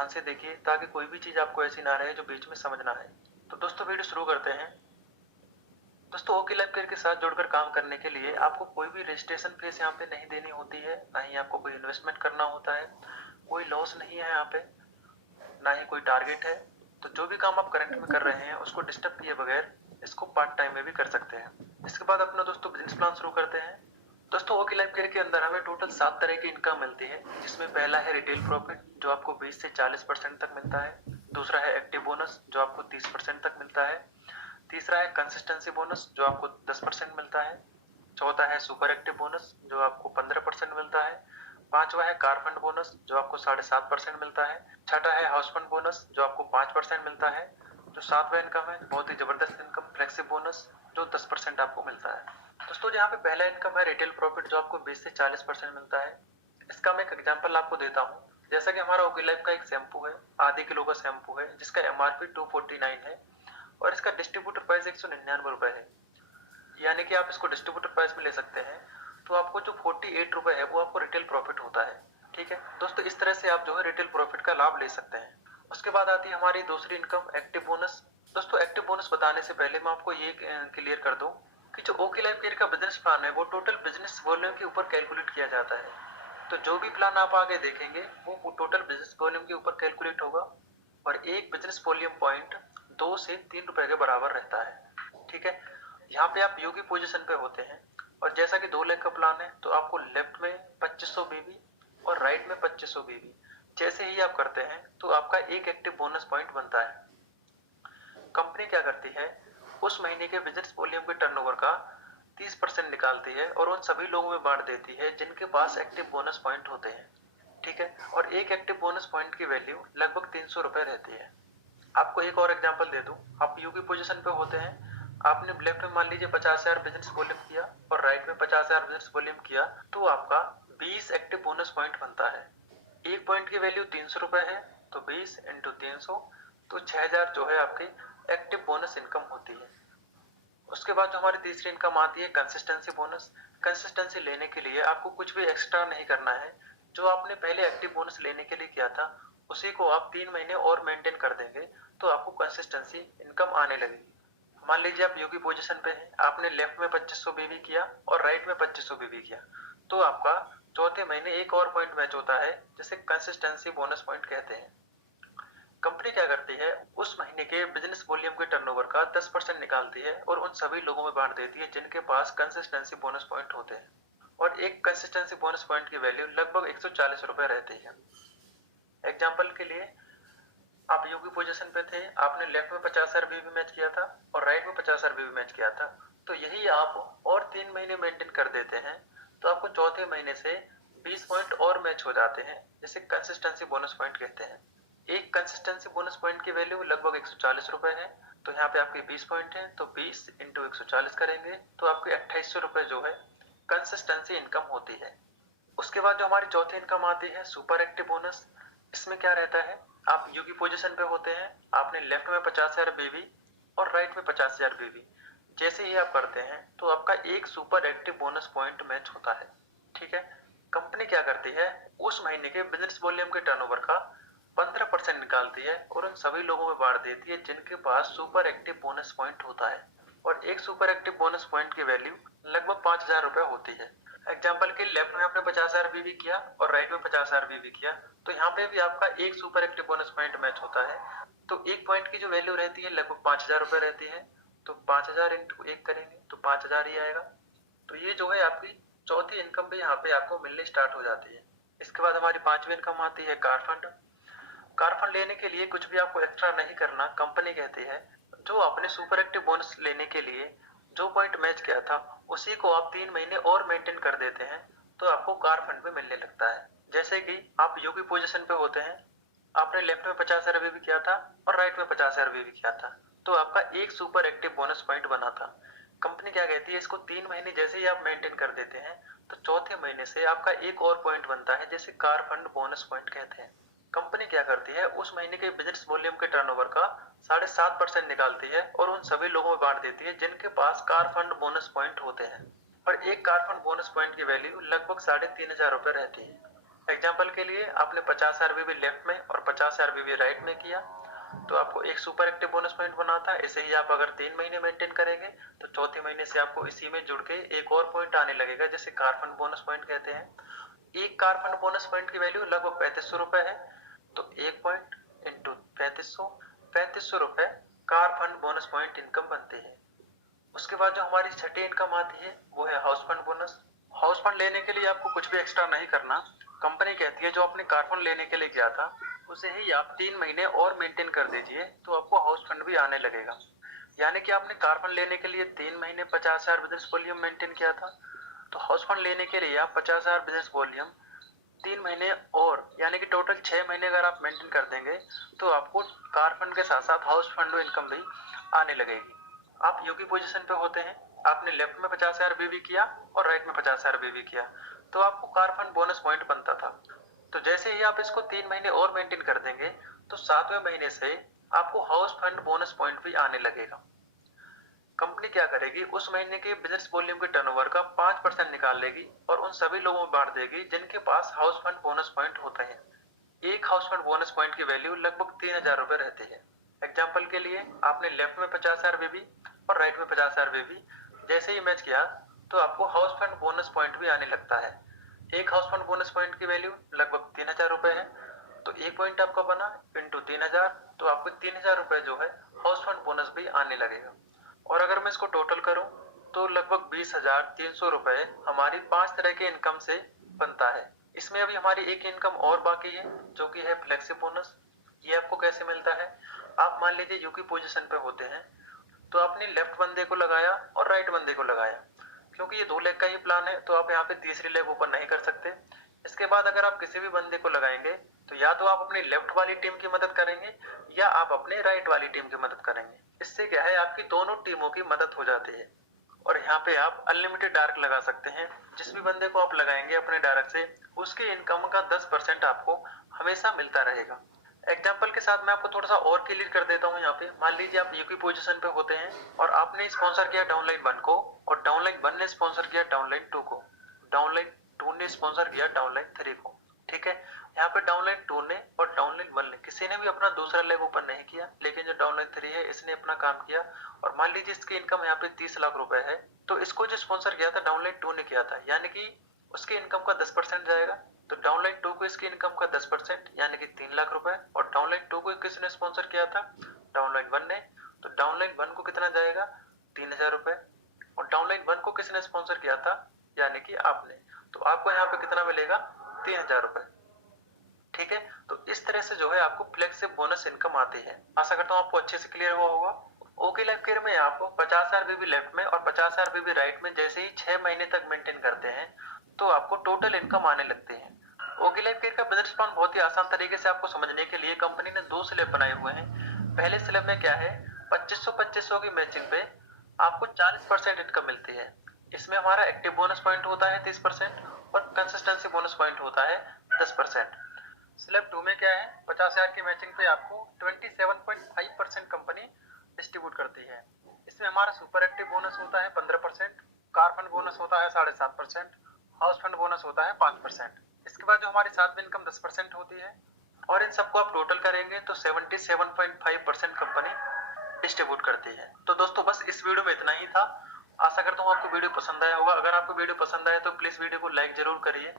ध्यान से देखिए ताकि कोई भी चीज आपको ऐसी ना रहे जो बीच में समझ ना आए। तो दोस्तों वीडियो शुरू करते हैं। दोस्तों ओके लाइफ केयर के साथ जुड़कर काम करने के लिए आपको कोई भी रजिस्ट्रेशन फीस यहाँ पे नहीं देनी होती है, ना ही आपको कोई इन्वेस्टमेंट करना होता है, कोई लॉस नहीं है यहाँ पे, ना ही कोई टारगेट है। तो जो भी काम आप करंट में कर रहे हैं उसको डिस्टर्ब किए बगैर इसको पार्ट टाइम में भी कर सकते हैं। इसके बाद अपना दोस्तों बिजनेस प्लान शुरू करते हैं। दोस्तों ओके लाइफ केयर के अंदर हमें टोटल 7 तरह की इनकम मिलती है, जिसमें पहला है रिटेल प्रॉफिट जो आपको 20 से 40% तक मिलता है। दूसरा है एक्टिव बोनस जो आपको 30% तक मिलता है। तीसरा है कंसिस्टेंसी बोनस जो आपको 10% मिलता है। चौथा है सुपर एक्टिव बोनस जो आपको 15% मिलता है। पांचवा है कार फंड बोनस जो आपको 7.5% मिलता है। छठा है हाउस फंड बोनस जो आपको 5% मिलता है। जो सातवां इनकम है बहुत ही जबरदस्त इनकम फ्लेक्सिबल बोनस जो 10% आपको मिलता है। दोस्तों यहाँ पे पहला इनकम है रिटेल प्रॉफिट जो आपको 20 से 40% मिलता है। इसका मैं एक एग्जांपल आपको देता हूँ। जैसा कि हमारा ओके लाइफ का एक शैम्पू है, आधे किलो का शैम्पू है, जिसका एमआरपी 249 है और इसका डिस्ट्रीब्यूटर प्राइस 199 रुपए है, यानी कि आप इसको डिस्ट्रीब्यूटर प्राइस में ले सकते हैं। तो आपको जो 48 रुपए है वो आपको रिटेल प्रॉफिट होता है। ठीक है दोस्तों, इस तरह से आप जो है रिटेल प्रॉफिट का लाभ ले सकते हैं। उसके बाद आती है हमारी दूसरी इनकम एक्टिव बोनस। दोस्तों एक्टिव बोनस बताने से पहले मैं आपको ये क्लियर कर दूं कि जो ओके लाइफ केयर का बिजनेस प्लान है वो टोटल बिजनेस वॉल्यूम के ऊपर कैलकुलेट किया जाता है। तो जो भी प्लान आप आगे देखेंगे वो टोटल बिजनेस वॉल्यूम के ऊपर कैलकुलेट होगा और एक बिजनेस वॉल्यूम पॉइंट 2 से 3 रुपए के बराबर रहता है। ठीक है, यहाँ पे आप यू की पोजीशन पे होते हैं और जैसा कि 2 लाख का प्लान है तो आपको लेफ्ट में 2500 बीबी और राइट में 2500 बीबी जैसे ही आप करते हैं तो आपका एक एक्टिव बोनस पॉइंट बनता है। कंपनी क्या करती है, उस महीने के बिजनेस वॉल्यूम के टर्नओवर का 30% निकालती है और उन सभी लोगों में बांट देती है जिनके पास एक्टिव बोनस पॉइंट होते हैं। ठीक है, और एक एक्टिव बोनस पॉइंट की वैल्यू लगभग 300 रुपए रहती है। आपको एक और एग्जांपल दे दूं, आप यू की पोजीशन पे होते हैं, आपने लेफ्ट में मान लीजिए 50,000 बिजनेस वॉल्यूम किया और राइट में 50,000 बिजनेस वॉल्यूम किया तो आपका 20 एक्टिव बोनस पॉइंट बनता है। एक पॉइंट की वैल्यू 300 रुपए है तो 20 इंटू 300 तो 6,000 जो है आपकी एक्टिव बोनस इनकम होती है। उसके बाद जो हमारी तीसरी इनकम आती है कंसिस्टेंसी बोनस। कंसिस्टेंसी लेने के लिए आपको कुछ भी एक्स्ट्रा नहीं करना है, जो आपने पहले एक्टिव बोनस लेने के लिए किया था उसी को आप 3 महीने और मेंटेन कर देंगे तो आपको कंसिस्टेंसी इनकम आने लगेगी। मान लीजिए आप यू की पोजीशन पे हैं, आपने लेफ्ट में 2500 बीबी किया और राइट में 2500 बीबी किया तो आपका चौथे महीने एक और पॉइंट मैच होता है जिसे कंसिस्टेंसी बोनस पॉइंट कहते हैं। कंपनी क्या करती है, उस महीने के बिजनेस वॉल्यूम के टर्नओवर का 10% निकालती है और उन सभी लोगों में बांट देती है जिनके पास कंसिस्टेंसी बोनस पॉइंट होते हैं और एक कंसिस्टेंसी बोनस पॉइंट की वैल्यू लगभग 140 रुपए रहती है। एग्जाम्पल के लिए आप यू की पोजीशन पे थे, आपने लेफ्ट में 50,000 बीबी मैच किया था और राइट में 50,000 बीबी मैच किया था, तो यही आप और 3 महीने मेंटेन कर देते हैं तो आपको चौथे महीने से 20 पॉइंट और मैच हो जाते हैं जिसे कंसिस्टेंसी बोनस पॉइंट कहते हैं। एक कंसिस्टेंसी बोनस पॉइंट की वैल्यू लगभग 140 रुपए है, तो यहाँ पे आपके 20 पॉइंट है तो 20 इंटू 140 करेंगे तो आपके 2800 रुपए जो है कंसिस्टेंसी इनकम होती है। उसके बाद जो हमारी चौथी इनकम आती है सुपर एक्टिव बोनस। इसमें क्या रहता है, आप यू की पोजीशन पे होते हैं, आपने लेफ्ट में 50,000 बीबी और राइट में 50,000 बीबी जैसे ही आप करते हैं तो आपका एक super active bonus point match होता है। ठीक है, कंपनी क्या करती है, उस महीने के बिजनेस वॉल्यूम के टर्नओवर का 15% निकालती है और उन सभी लोगों में बांट देती है जिनके पास सुपर एक्टिव बोनस पॉइंट होता है और एक सुपर एक्टिव बोनस पॉइंट की वैल्यू लगभग 5,000 रुपए होती है। एग्जाम्पल के लेफ्ट में आपने 50,000 बीबी किया और राइट में 50,000 बीबी किया तो यहाँ पे भी आपका एक super active bonus point match होता है। तो एक पॉइंट की जो वैल्यू रहती है लगभग 5,000 रुपए रहती है, तो 5,000 इंटू 1 करेंगे तो 5,000 ही आएगा। तो ये जो है आपकी चौथी इनकम भी यहाँ पे आपको मिलने स्टार्ट हो जाती है। इसके बाद हमारी पांचवी इनकम आती है कार फंड। कार फंड लेने के लिए कुछ भी आपको एक्स्ट्रा नहीं करना, कंपनी कहती है जो आपने सुपर एक्टिव बोनस लेने के लिए जो पॉइंट मैच किया था उसी को आप 3 महीने और मेंटेन कर देते हैं तो आपको कार फंड में मिलने लगता है। जैसे कि आप यू की पोजीशन पे होते हैं, आपने लेफ्ट में 50,000 भी किया था और राइट में 50,000 भी किया था तो आपका एक सुपर एक्टिव बोनस पॉइंट बना था। कंपनी क्या कहती है, इसको 3 महीने जैसे ही आप मेंटेन कर देते हैं तो चौथे महीने से आपका एक और पॉइंट बनता है जिसे कार फंड बोनस पॉइंट कहते हैं। कंपनी क्या करती है, उस महीने के बिजनेस वॉल्यूम के टर्नओवर का 7.5% निकालती है और उन सभी लोगों में बांट देती है जिनके पास कार फंड बोनस पॉइंट होते हैं और एक कार फंड बोनस पॉइंट की वैल्यू लगभग 3,500 रुपए रहती है। एग्जाम्पल के लिए आपने 50 आरबीबी लेफ्ट में और 50 आरबीबी राइट में किया तो आपको एक सुपर एक्टिव बोनस पॉइंट बना था। ऐसे ही आप अगर 3 महीने मेंटेन करेंगे तो चौथे महीने से आपको इसी में जुड़ के एक और पॉइंट आने लगेगा, जिसे कार फंड बोनस पॉइंट कहते हैं। एक कार फंड बोनस पॉइंट की वैल्यू लगभग 3500 रुपए है, तो एक पॉइंट इंटू 3500 रुपए car fund bonus point income बनते हैं। उसके बाद जो हमारी छठी इनकम आती है वो है house fund bonus. House fund लेने के लिए आपको कुछ भी एक्स्ट्रा नहीं करना। कंपनी कहती है जो आपने कार फंड लेने के लिए किया था उसे ही आप 3 महीने और मेंटेन कर दीजिए तो आपको हाउस फंड भी आने लगेगा। यानी कि आपने कार फंड लेने के लिए 3 महीने 50,000 बिजनेस वॉल्यूम मेंटेन किया था, तो हाउस फंड लेने के लिए आप 50,000 बिजनेस वॉल्यूम 3 महीने और यानी कि टोटल 6 महीने अगर आप मेंटेन कर देंगे तो आपको कार फंड के साथ साथ हाउस फंड इनकम भी आने लगेगी। आप यू की पोजीशन पे होते हैं, आपने लेफ्ट में 50,000 बीबी किया और राइट में 50,000 बीबी किया तो आपको कार फंड बोनस पॉइंट बनता था। तो जैसे ही आप इसको 3 महीने और मेंटेन कर देंगे तो 7वें महीने से आपको हाउस फंड बोनस पॉइंट भी आने लगेगा। कंपनी क्या करेगी, उस महीने के बिजनेस वॉल्यूम के टर्नओवर का 5% निकाल लेगी और उन सभी लोगों में बांट देगी जिनके पास हाउस फंड बोनस पॉइंट होते हैं। एक हाउस फंड बोनस पॉइंट की वैल्यू लगभग 3,000 रुपए रहती है। एग्जाम्पल के लिए आपने लेफ्ट में 50,000 बीबी और राइट में 50,000 बीबी जैसे ही मैच किया तो आपको हाउस फंड बोनस पॉइंट भी आने लगता है। एक हाउस फंड बोनस पॉइंट की वैल्यू लगभग 3,000 रुपए है, तो एक पॉइंट आपका बना इंटू 3,000 तो आपको 3,000 रुपए जो है हाउस फंड बोनस भी आने लगेगा। और अगर मैं इसको टोटल करूं तो लगभग 20,300 रुपए हमारी 5 तरह के इनकम से बनता है। इसमें अभी हमारी एक इनकम और बाकी है जो कि है फ्लेक्सी बोनस। ये आपको कैसे मिलता है, आप मान लीजिए यू की पोजीशन पे होते हैं तो आपने लेफ्ट बंदे को लगाया और राइट बंदे को लगाया। क्योंकि ये 2 लेग का ही प्लान है तो आप यहाँ पे तीसरी लेग ऊपर नहीं कर सकते। इसके बाद अगर आप किसी भी बंदे को लगाएंगे तो या तो आप अपनी लेफ्ट वाली टीम की मदद करेंगे या आप अपने राइट वाली टीम की मदद करेंगे। इससे क्या है, आपकी दोनों टीमों की मदद हो जाती है। और यहाँ पे आप अनलिमिटेड डार्क लगा सकते हैं। जिस भी बंदे को आप लगाएंगे अपने डार्क से उसके इनकम का 10% आपको हमेशा मिलता रहेगा। एग्जाम्पल के साथ मैं आपको थोड़ा सा और क्लियर कर देता हूँ। यहाँ पे मान लीजिए आप यू की पोजीशन पे होते हैं और आपने स्पॉन्सर किया डाउनलाइन 1 को और डाउनलाइन 1 ने स्पॉन्सर किया डाउनलाइन 2 को, डाउनलाइन 2 ने स्पॉन्सर किया डाउनलाइन 3 को। ठीक है, यहाँ पे डाउनलाइन 2 ने और डाउनलाइन 1 ने किसी ने भी अपना दूसरा लेग ओपन नहीं किया, लेकिन जो डाउनलाइन 3 है इसने अपना काम किया। और मान लीजिए इसकी इनकम यहाँ पे 30 लाख रुपए है, तो इसको जो स्पॉन्सर किया था डाउनलाइन 2 ने किया था, यानी कि उसकी इनकम का 10% जाएगा। तो डाउनलाइन 2 को इसकी इनकम का 10% यानी कि 3 लाख रुपए, और डाउनलाइन 2 को किसने स्पॉन्सर किया था, डाउनलाइन 1 ने। तो डाउनलाइन 1 को कितना जाएगा, 3,000 रुपए, और डाउनलाइन 1 को किसने स्पॉन्सर किया था, यानी कि आपने। तो आपको यहाँ पे कितना मिलेगा, 3,000 रुपए। ठीक है, तो इस तरह से जो है आपको फ्लेक्सिबल बोनस इनकम आती है। आशा करता हूँ आपको अच्छे से क्लियर हुआ होगा। ओके लाइफ केयर में आपको 50,000 बीबी लेफ्ट में और 50,000 बीबी राइट में जैसे ही 6 महीने तक मेंटेन करते हैं तो आपको टोटल इनकम आने लगते हैं। ओके लाइफ केयर का बिजनेस प्लान बहुत ही आसान तरीके से आपको समझने के लिए कंपनी ने 2 स्लैब बनाए हुए हैं। पहले स्लैब में क्या है, 2500 की मैचिंग पे आपको 40% इनकम मिलती है। इसमें हमारा एक्टिव बोनस पॉइंट होता है 30% और कंसिस्टेंसी बोनस पॉइंट होता है 10%। स्लैब 2 में क्या है, 50,000 की मैचिंग पे आपको 27.5% कंपनी डिस्ट्रीब्यूट करती है। इसमें हमारा सुपर एक्टिव बोनस होता है 15%, कार फंड बोनस होता है 7.5%, हाउस फंड बोनस होता है 5%। इसके बाद जो हमारी साथ में इनकम 10% होती है, और इन सबको आप टोटल करेंगे तो 77.5% कंपनी डिस्ट्रीब्यूट करती है। तो दोस्तों बस इस वीडियो में इतना ही था। आशा करता हूँ आपको वीडियो पसंद आया होगा। अगर आपको वीडियो पसंद आया तो प्लीज वीडियो को लाइक जरूर करिए।